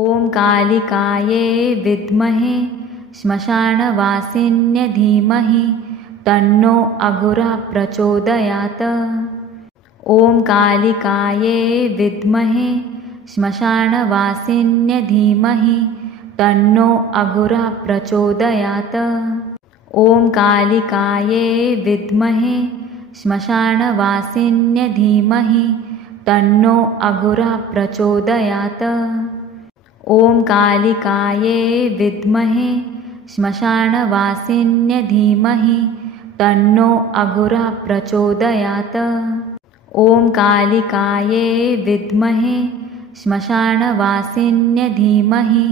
ॐ कालिकायै विद्महे श्मशानवासिन्यै धीमहि तन्नो अघोरा प्रचोदयात्। ॐ कालिकायै विद्महे श्मशानवासिन्यै धीमहि तन्नो अघोरा प्रचोदयात्। ॐ कालिकायै विद्महे श्मशानवासिन्यै धीमहि तन्नो अघोरा प्रचोदयात्। ॐ कालिकायै विद्महे श्मशानवासिन्यै धीमहि तन्नो अघोरा प्रचोदयात्। ॐ कालिकायै विद्महे श्मशानवासिन्यै धीमहि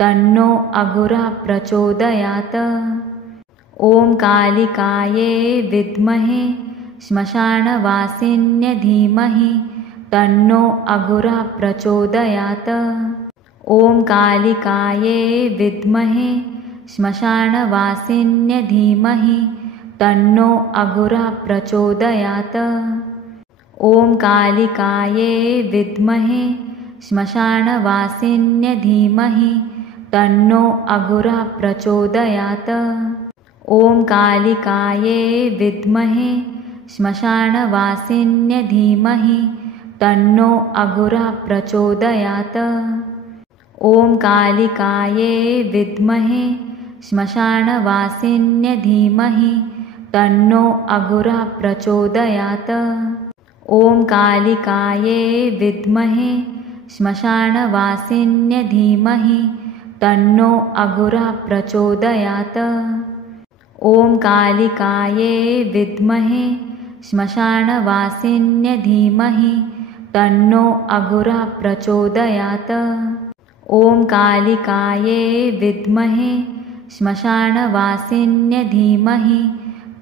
तन्नो अघोरा प्रचोदयात्। ॐ कालिकायै विद्महे श्मशानवासिन्यै धीमहि तन्नो अघोरा प्रचोदयात्। ॐ कालिकायै विद्महे श्मशानवासिन्यै धीमहि तन्नो अघोरा प्रचोदयात्। ॐ कालिकायै विद्महे श्मशानवासिन्यै धीमहि तन्नो अघोरा प्रचोदयात्। ॐ कालिकायै विद्महे श्मशानवासिन्यै धीमहि तन्नो अघोरा प्रचोदयात्। ॐ कालिकायै विद्महे श्मशानवासिन्यै धीमहि तन्नो अघोरा प्रचोदयात्। ॐ कालिकायै विद्महे श्मशानवासिन्यै धीमहि तन्नो अघोरा प्रचोदयात्। ॐ कालिकायै विद्महे श्मशानवासिन्यै धीमहि तन्नो अघोरा प्रचोदयात्। ॐ कालिकायै विद्महे श्मशानवासिन्यै धीमहि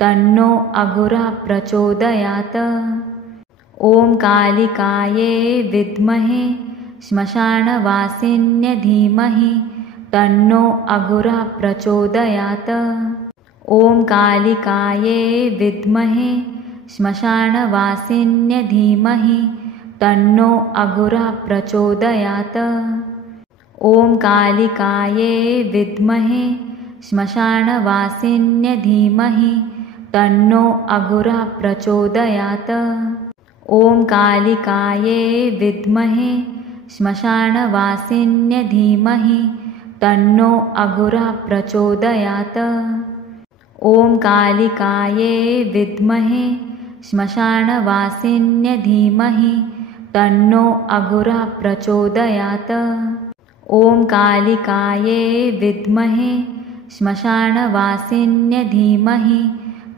तन्नो अघोरा प्रचोदयात्। ॐ कालिकायै विद्महे श्मशानवासिन्यै धीमहि तन्नो अघोरा प्रचोदयात्। ॐ कालिकायै विद्महे श्मशानवासिन्यै धीमहि तन्नो अघोरा प्रचोदयात्। ॐ कालिकायै विद्महे श्मशानवासिन्यै धीमहि तन्नो अघोरा प्रचोदयात्। ॐ कालिकायै विद्महे श्मशानवासिन्यै धीमहि तन्नो अघोरा प्रचोदयात्। ॐ कालिकायै विद्महे श्मशानवासिन्यै धीमहि तन्नो अघोरा प्रचोदयात्। ॐ कालिकायै विद्महे श्मशानवासिन्यै धीमहि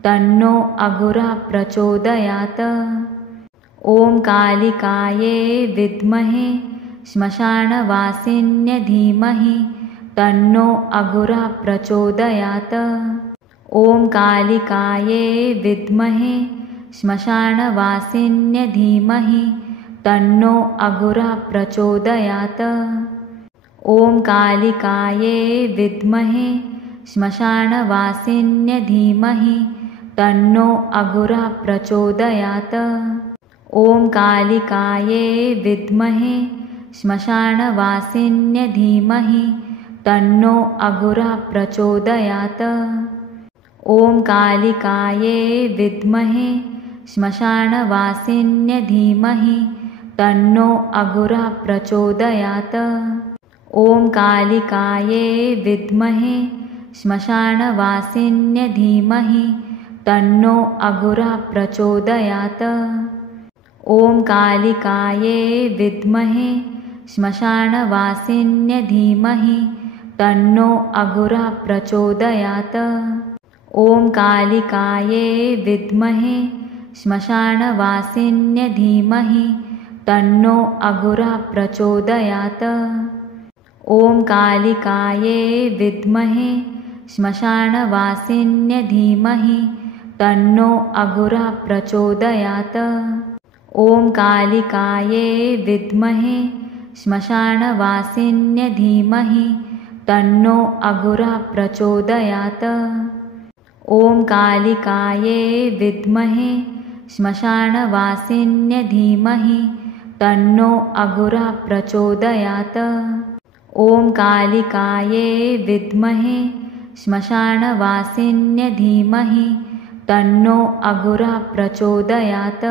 तन्नो अघोरा प्रचोदयात्। ॐ कालिकायै विद्महे श्मशानवासिन्यै धीमहि तन्नो अघोरा प्रचोदयात्। ॐ कालिकायै विद्महे श्मशानवासिन्यै धीमहि तन्नो अघोरा प्रचोदयात्। ॐ कालिकायै विद्महे श्मशानवासिन्यै धीमहि तन्नो अघोरा प्रचोदयात्। ॐ कालिकायै विद्महे श्मशानवासिन्यै धीमहि तन्नो अघोरा प्रचोदयात्। ॐ कालिकायै विद्महे श्मशानवासिन्यै धीमहि तन्नो अघोरा प्रचोदयात्। ॐ कालिकायै विद्महे श्मशानवासिन्यै धीमहि तन्नो अघोरा प्रचोदयात्। ॐ कालिकायै विद्महे श्मशानवासिन्यै धीमहि तन्नो अघोरा प्रचोदयात्। ॐ कालिकायै विद्महे श्मशानवासिन्यै धीमहि तन्नो अघोरा प्रचोदयात्। ॐ कालिकायै विद्महे श्मशानवासिन्यै धीमहि तन्नो अघोरा प्रचोदयात्। ॐ कालिकायै विद्महे श्मशानवासिन्यै धीमहि तन्नो अघोरा प्रचोदयात्। ॐ कालिकायै विद्महे श्मशानवासिन्यै धीमहि तन्नो अघोरा प्रचोदयात्। ॐ कालिकायै विद्महे श्मशानवासिन्यै धीमहि तन्नो अघोरा प्रचोदयात्।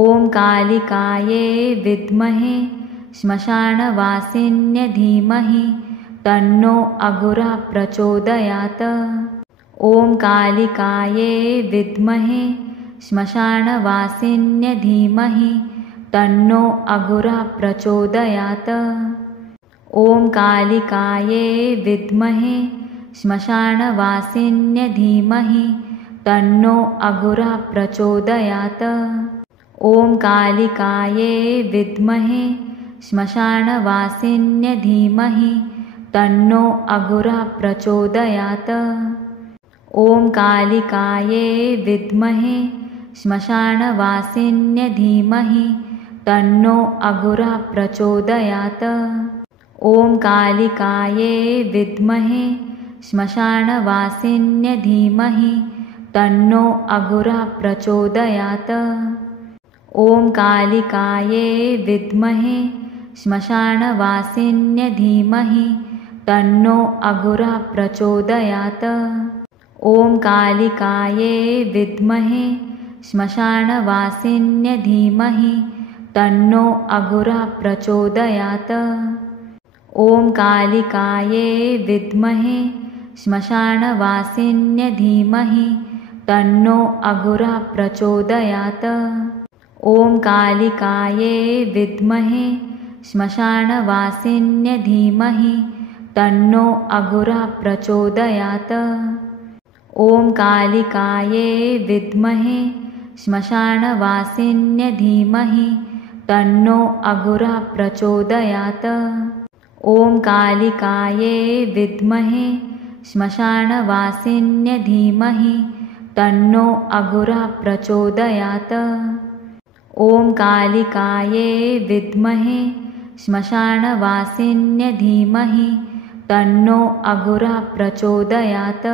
ॐ कालिकायै विद्महे श्मशानवासिन्यै धीमहि तन्नो अघोरा प्रचोदयात्। ॐ कालिकायै विद्महे श्मशानवासिन्यै धीमहि तन्नो अघोरा प्रचोदयात्। ॐ कालिकायै विद्महे श्मशानवासिन्यै धीमहि तन्नो अघोरा प्रचोदयात्। ॐ कालिकायै विद्महे श्मशानवासिन्यै धीमहि तन्नो अघोरा प्रचोदयात्। ॐ कालिकायै विद्महे श्मशानवासिन्यै धीमहि तन्नो अघोरा प्रचोदयात्। ॐ कालिकायै विद्महे श्मशानवासिन्यै धीमहि तन्नो अघोरा प्रचोदयात्। ॐ कालिकायै विद्महे श्मशानवासिन्यै धीमहि तन्नो अघोरा प्रचोदयात्। ॐ कालिकायै विद्महे श्मशानवासिन्यै धीमहि तन्नो अघोरा प्रचोदयात्। ॐ कालिकायै विद्महे श्मशानवासिन्यै धीमहि तन्नो अघोरा प्रचोदयात्। ॐ कालिकायै विद्महे श्मशानवासिन्यै धीमहि तन्नो अघोरा प्रचोदयात्। ॐ कालिकायै विद्महे श्मशानवासिन्यै धीमहि तन्नो अघोरा प्रचोदयात्। ॐ कालिकायै विद्महे श्मशानवासिन्यै धीमहि तन्नो अघोरा प्रचोदयात्। ॐ कालिकायै विद्महे श्मशानवासिन्यै धीमहि तन्नो अघोरा प्रचोदयात्।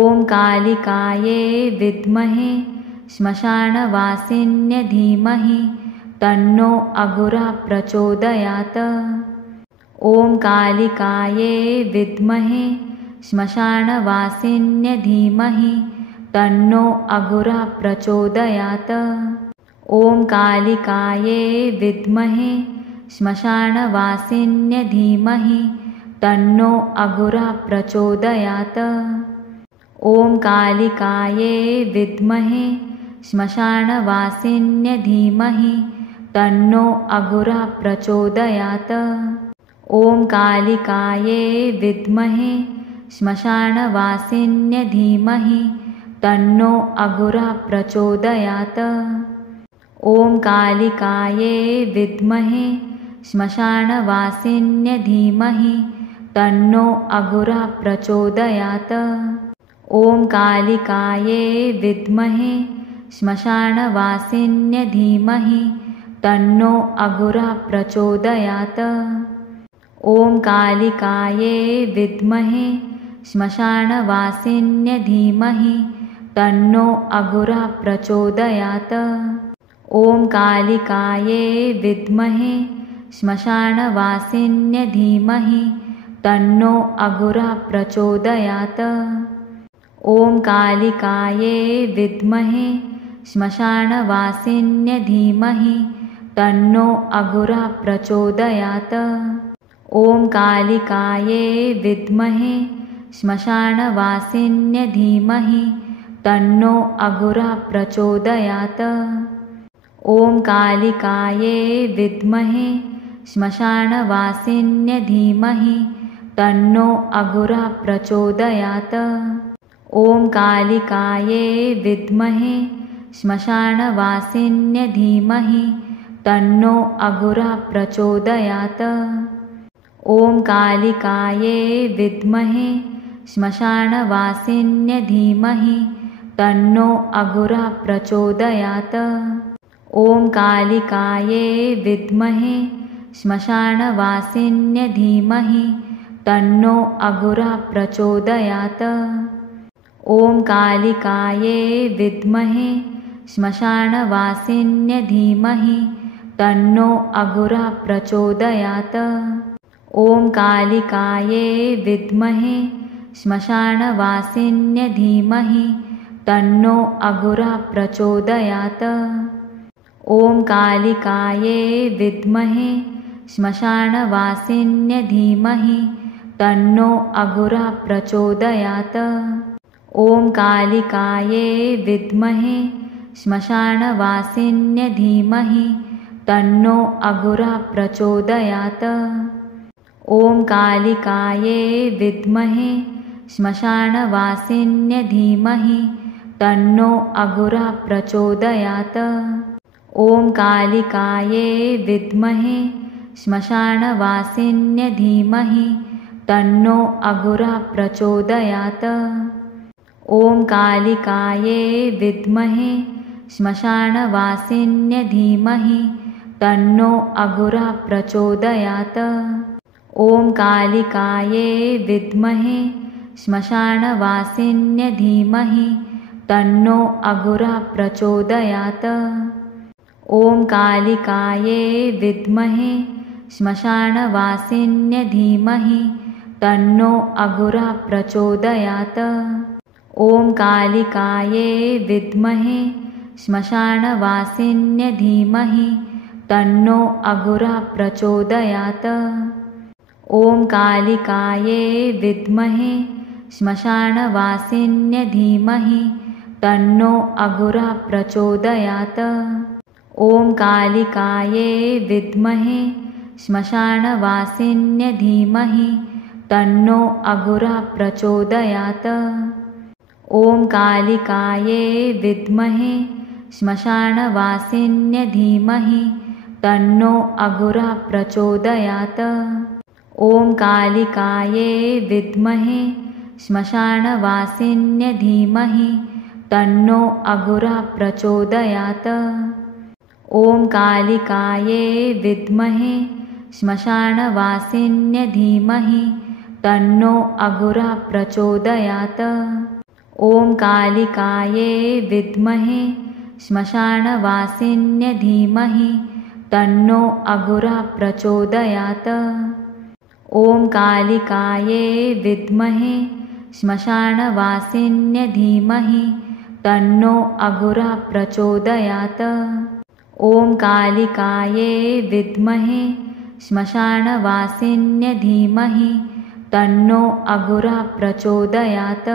ॐ कालिकायै विद्महे श्मशानवासिन्यै धीमहि तन्नो अघोरा प्रचोदयात्। ॐ कालिकायै विद्महे श्मशानवासिन्यै धीमहि तन्नो अघोरा प्रचोदयात्। ॐ कालिकायै विद्महे श्मशानवासिन्यै धीमहि तन्नो अघोरा प्रचोदयात्। ॐ कालिकायै विद्महे श्मशानवासिन्यै धीमहि तन्नो अघोरा प्रचोदयात्। ॐ कालिकायै विद्महे श्मशानवासिन्यै धीमहि तन्नो अघोरा प्रचोदयात्। ॐ कालिकायै विद्महे श्मशानवासिन्यै धीमहि तन्नो अघोरा प्रचोदयात्। ॐ कालिकायै विद्महे श्मशानवासिन्यै धीमहि तन्नो अघोरा प्रचोदयात्। ॐ कालिकायै विद्महे श्मशानवासिन्यै धीमहि तन्नो अघोरा प्रचोदयात्। ॐ कालिकायै विद्महे श्मशानवासिन्यै धीमहि तन्नो अघोरा प्रचोदयात्। ॐ कालिकायै विद्महे श्मशानवासिन्यै धीमहि तन्नो अघोरा प्रचोदयात्। ॐ कालिकायै विद्महे श्मशानवासिन्यै धीमहि तन्नो अघोरा प्रचोदयात्। ॐ कालिकायै विद्महे श्मशानवासिन्यै धीमहि तन्नो अघोरा प्रचोदयात्। ॐ कालिकायै विद्महे श्मशानवासिन्यै धीमहि तन्नो अघोरा प्रचोदयात्। ॐ कालिकायै विद्महे श्मशानवासिन्यै धीमहि तन्नो अघोरा प्रचोदयात्। ॐ कालिकायै विद्महे श्मशानवासिन्यै धीमहि तन्नो अघोरा प्रचोदयात्। ॐ कालिकायै विद्महे श्मशानवासिन्यै धीमहि तन्नो अघोरा प्रचोदयात्। ॐ कालिकायै विद्महे श्मशानवासिन्यै धीमहि तन्नो अघोरा प्रचोदयात्। ॐ कालिकायै विद्महे श्मशानवासिन्यै धीमहि तन्नो अघोरा प्रचोदयात्। ॐ कालिकायै विद्महे श्मशानवासिन्यै धीमहि तन्नो अघोरा प्रचोदयात्। ॐ कालिकायै विद्महे श्मशानवासिन्यै धीमहि तन्नो अघोरा प्रचोदयात्। ॐ कालिकायै विद्महे श्मशानवासिन्यै धीमहि तन्नो अघोरा प्रचोदयात्। ॐ कालिकायै विद्महे श्मशानवासिन्यै धीमहि तन्नो अघोरा प्रचोदयात्। ॐ कालिकायै विद्महे श्मशानवासिन्यै धीमहि तन्नो अघोरा प्रचोदयात्। ॐ कालिकायै विद्महे श्मशानवासिन्यै धीमहि तन्नो अघोरा प्रचोदयात्। ॐ कालिकायै विद्महे श्मशानवासिन्यै धीमहि तन्नो अघोरा प्रचोदयात्। ॐ कालिकायै विद्महे श्मशानवासिन्यै धीमहि तन्नो अघोरा प्रचोदयात्। ॐ कालिकायै विद्महे श्मशानवासिन्यै धीमहि तन्नो अघोरा प्रचोदयात्। ॐ कालिकायै विद्महे श्मशानवासिन्यै धीमहि तन्नो अघोरा प्रचोदयात्। ॐ कालिकायै विद्महे श्मशानवासिन्यै धीमहि तन्नो अघोरा प्रचोदयात्। ॐ कालिकायै विद्महे श्मशानवासिन्यै धीमहि तन्नो अघोरा प्रचोदयात्। ॐ कालिकायै विद्महे श्मशानवासिन्यै धीमहि तन्नो अघोरा प्रचोदयात्। ॐ कालिकायै विद्महे श्मशानवासिन्यै धीमहि तन्नो अघोरा प्रचोदयात्। ॐ कालिकायै विद्महे श्मशानवासिन्यै धीमहि तन्नो अघोरा प्रचोदयात्।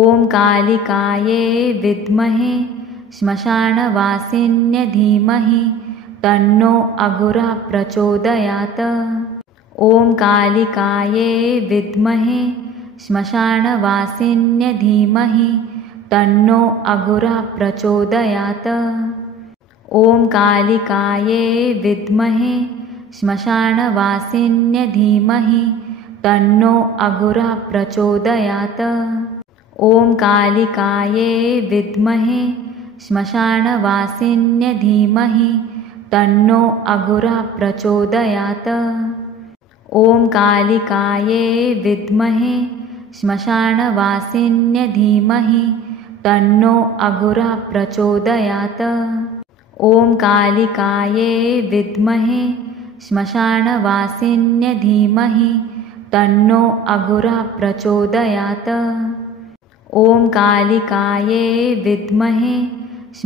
ॐ कालिकायै विद्महे श्मशानवासिन्यै धीमहि तन्नो अघोरा प्रचोदयात्। ॐ कालिकायै विद्महे श्मशानवासिन्यै धीमहि तन्नो अघोरा प्रचोदयात्। ॐ कालिकायै विद्महे श्मशानवासिन्यै धीमहि तन्नो अघोरा प्रचोदयात्। ॐ कालिकायै विद्महे श्मशानवासिन्यै धीमहि तन्नो अघोरा प्रचोदयात्। ॐ कालिकायै विद्महे श्मशानवासिन्यै धीमहि तन्नो अघोरा प्रचोदयात्। ॐ कालिकायै विद्महे श्मशानवासिन्यै धीमहि तन्नो अघोरा प्रचोदयात्। ॐ कालिकायै विद्महे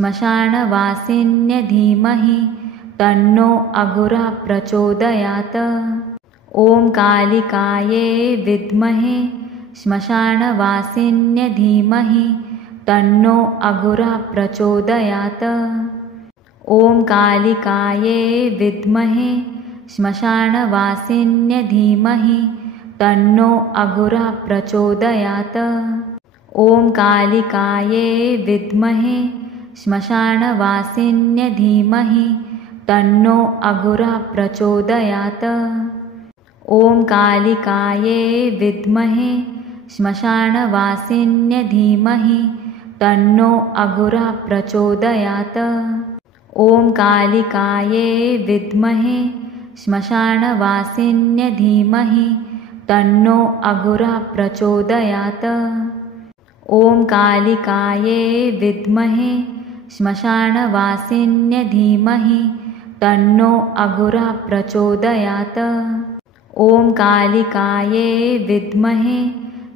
श्मशानवासिन्यै धीमहि तन्नो अघोरा प्रचोदयात्। ॐ कालिकायै विद्महे श्मशानवासिन्यै धीमहि तन्नो अघोरा प्रचोदयात्। ॐ कालिकायै विद्महे श्मशानवासिन्यै धीमहि तन्नो अघोरा प्रचोदयात्। ॐ कालिकायै विद्महे श्मशानवासिन्यै धीमहि तन्नो अघोरा प्रचोदयात्। ॐ कालिकायै विद्महे श्मशानवासिन्यै धीमहि तन्नो अघोरा प्रचोदयात्। ॐ कालिकायै विद्महे श्मशानवासिन्यै धीमहि तन्नो अघोरा प्रचोदयात्। ॐ कालिकायै विद्महे श्मशानवासिन्यै धीमहि तन्नो अघोरा प्रचोदयात्। ॐ कालिकायै विद्महे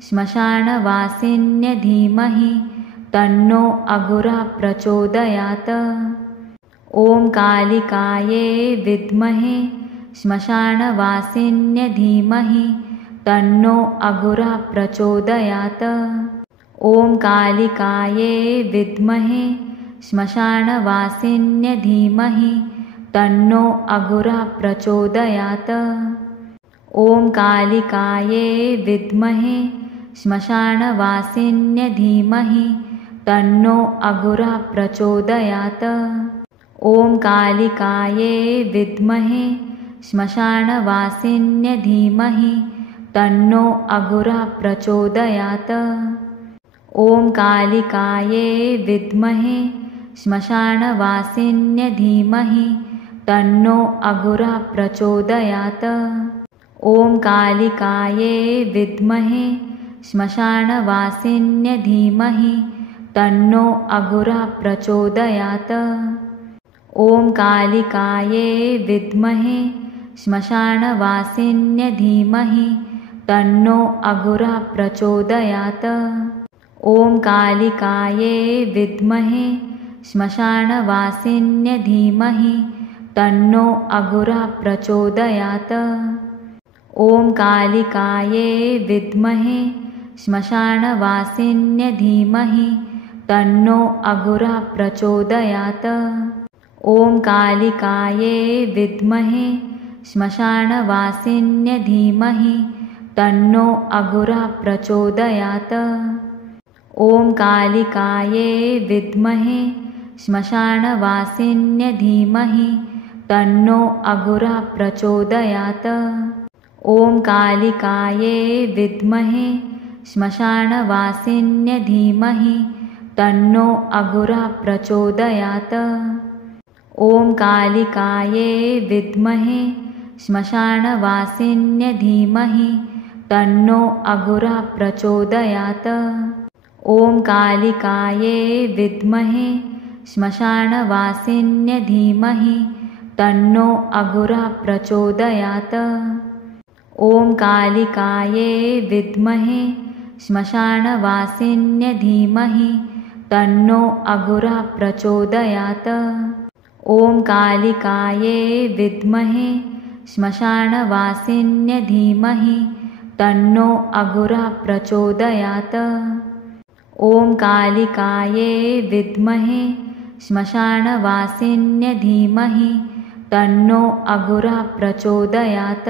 श्मशानवासिन्यै धीमहि तन्नो अघोरा प्रचोदयात्। ॐ कालिकायै विद्महे श्मशानवासिन्यै धीमहि तन्नो अघोरा प्रचोदयात्। ॐ कालिकायै विद्महे श्मशानवासिन्यै धीमहि तन्नो अघोरा प्रचोदयात्। ॐ कालिकायै विद्महे श्मशानवासिन्यै धीमहि तन्नो अघोरा प्रचोदयात्। ॐ कालिकायै विद्महे श्मशानवासिन्यै धीमहि तन्नो अघोरा प्रचोदयात्। ॐ कालिकायै विद्महे श्मशानवासिन्यै धीमहि तन्नो अघोरा प्रचोदयात्। ॐ कालिकायै विद्महे श्मशानवासिन्यै धीमहि तन्नो अघोरा प्रचोदयात्। ॐ कालिकायै विद्महे श्मशानवासिन्यै धीमहि तन्नो अघोरा प्रचोदयात्। ॐ कालिकायै विद्महे श्मशानवासिन्यै धीमहि तन्नो अघोरा प्रचोदयात्। ॐ कालिकायै विद्महे श्मशानवासिन्यै धीमहि तन्नो अघोरा प्रचोदयात्। ॐ कालिकायै विद्महे श्मशानवासिन्यै धीमहि तन्नो अघोरा प्रचोदयात्। ॐ कालिकायै विद्महे श्मशानवासिन्यै धीमहि तन्नो अघोरा प्रचोदयात्। ॐ कालिकायै विद्महे श्मशानवासिन्यै धीमहि तन्नो अघोरा प्रचोदयात्। ॐ कालिकायै विद्महे श्मशानवासिन्यै धीमहि तन्नो अघोरा प्रचोदयात्। ॐ कालिकायै विद्महे श्मशानवासिन्यै धीमहि तन्नो अघोरा प्रचोदयात्। ॐ कालिकायै विद्महे श्मशानवासिन्यै धीमहि तन्नो अघोरा प्रचोदयात्। ॐ कालिकायै विद्महे श्मशानवासिन्यै धीमहि तन्नो अघोरा प्रचोदयात्। ॐ कालिकायै विद्महे श्मशानवासिन्यै धीमहि तन्नो अघोरा प्रचोदयात्।